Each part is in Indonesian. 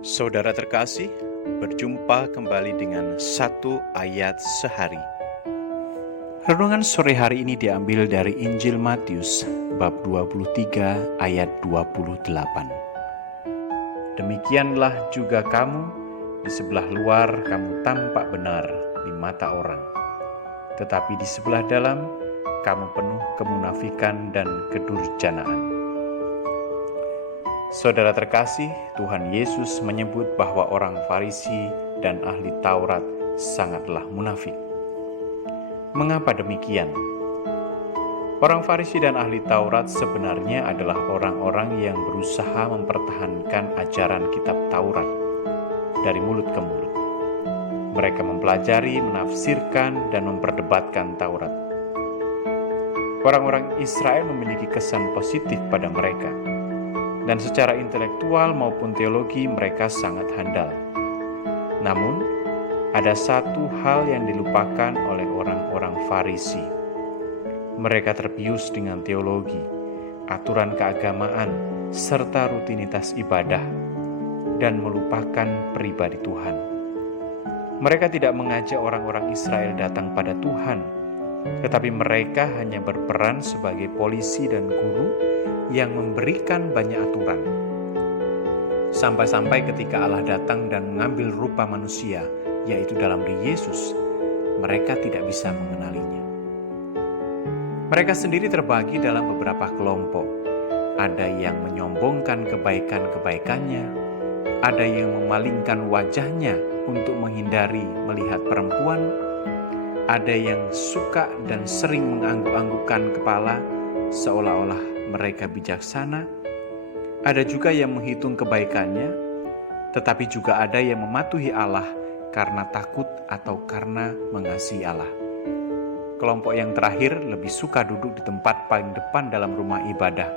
Saudara terkasih, berjumpa kembali dengan satu ayat sehari. Renungan sore hari ini diambil dari Injil Matius bab 23 ayat 28. Demikianlah juga kamu, di sebelah luar kamu tampak benar di mata orang, tetapi di sebelah dalam kamu penuh kemunafikan dan kedurjanaan. Saudara terkasih, Tuhan Yesus menyebut bahwa orang Farisi dan ahli Taurat sangatlah munafik. Mengapa demikian? Orang Farisi dan ahli Taurat sebenarnya adalah orang-orang yang berusaha mempertahankan ajaran kitab Taurat dari mulut ke mulut. Mereka mempelajari, menafsirkan, dan memperdebatkan Taurat. Orang-orang Israel memiliki kesan positif pada mereka, dan secara intelektual maupun teologi mereka sangat handal. Namun, ada satu hal yang dilupakan oleh orang-orang Farisi. Mereka terbius dengan teologi, aturan keagamaan, serta rutinitas ibadah, dan melupakan pribadi Tuhan. Mereka tidak mengajak orang-orang Israel datang pada Tuhan, tetapi mereka hanya berperan sebagai polisi dan guru yang memberikan banyak aturan. Sampai-sampai ketika Allah datang dan mengambil rupa manusia, yaitu dalam diri Yesus, mereka tidak bisa mengenalinya. Mereka sendiri terbagi dalam beberapa kelompok. Ada yang menyombongkan kebaikan-kebaikannya, ada yang memalingkan wajahnya untuk menghindari melihat perempuan, ada yang suka dan sering mengangguk-anggukkan kepala seolah-olah mereka bijaksana. Ada juga yang menghitung kebaikannya, tetapi juga ada yang mematuhi Allah karena takut atau karena mengasihi Allah. Kelompok yang terakhir lebih suka duduk di tempat paling depan dalam rumah ibadah.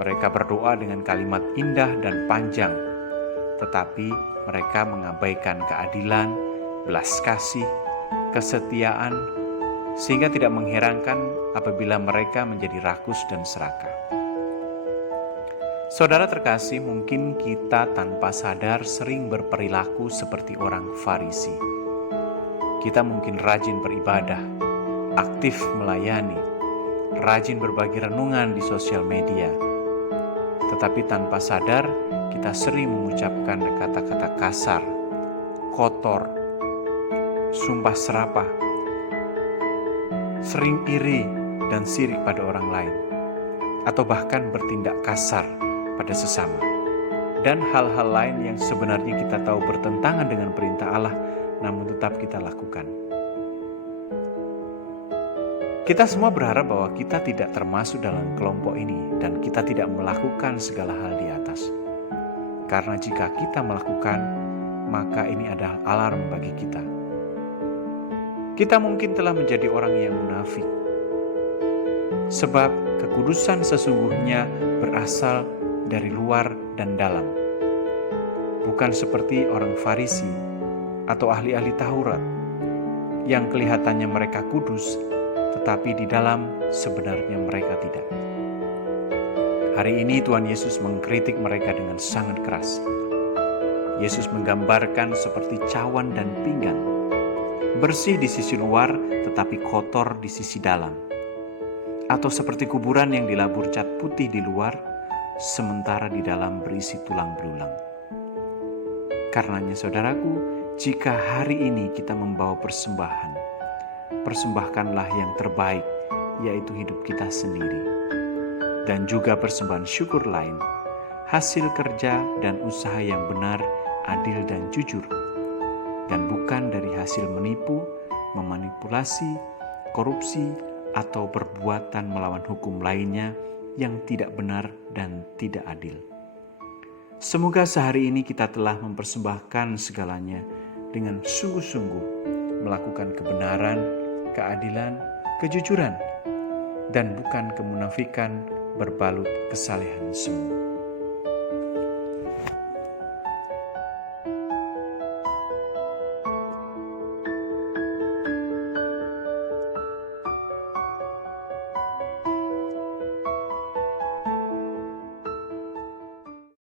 Mereka berdoa dengan kalimat indah dan panjang, tetapi mereka mengabaikan keadilan, belas kasih, kesetiaan, sehingga tidak mengherankan apabila mereka menjadi rakus dan serakah. Saudara terkasih, mungkin kita tanpa sadar sering berperilaku seperti orang Farisi. Kita mungkin rajin beribadah, aktif melayani, rajin berbagi renungan di sosial media. Tetapi tanpa sadar, kita sering mengucapkan kata-kata kasar, kotor, sumpah serapah, sering iri dan sirik pada orang lain, atau bahkan bertindak kasar pada sesama, dan hal-hal lain yang sebenarnya kita tahu bertentangan dengan perintah Allah, namun tetap kita lakukan. Kita semua berharap bahwa kita tidak termasuk dalam kelompok ini dan kita tidak melakukan segala hal di atas. Karena jika kita melakukan, maka ini adalah alarm bagi kita. Kita mungkin telah menjadi orang yang munafik, sebab kekudusan sesungguhnya berasal dari luar dan dalam. Bukan seperti orang Farisi atau ahli-ahli Taurat yang kelihatannya mereka kudus, tetapi di dalam sebenarnya mereka tidak. Hari ini Tuhan Yesus mengkritik mereka dengan sangat keras. Yesus menggambarkan seperti cawan dan pinggan, bersih di sisi luar tetapi kotor di sisi dalam. Atau seperti kuburan yang dilabur cat putih di luar, sementara di dalam berisi tulang belulang. Karenanya saudaraku, jika hari ini kita membawa persembahan, persembahkanlah yang terbaik, yaitu hidup kita sendiri. Dan juga persembahan syukur lain, hasil kerja dan usaha yang benar, adil dan jujur. Dan bukan dari hasil menipu, memanipulasi, korupsi, atau perbuatan melawan hukum lainnya yang tidak benar dan tidak adil. Semoga sehari ini kita telah mempersembahkan segalanya dengan sungguh-sungguh melakukan kebenaran, keadilan, kejujuran, dan bukan kemunafikan berbalut kesalehan semu.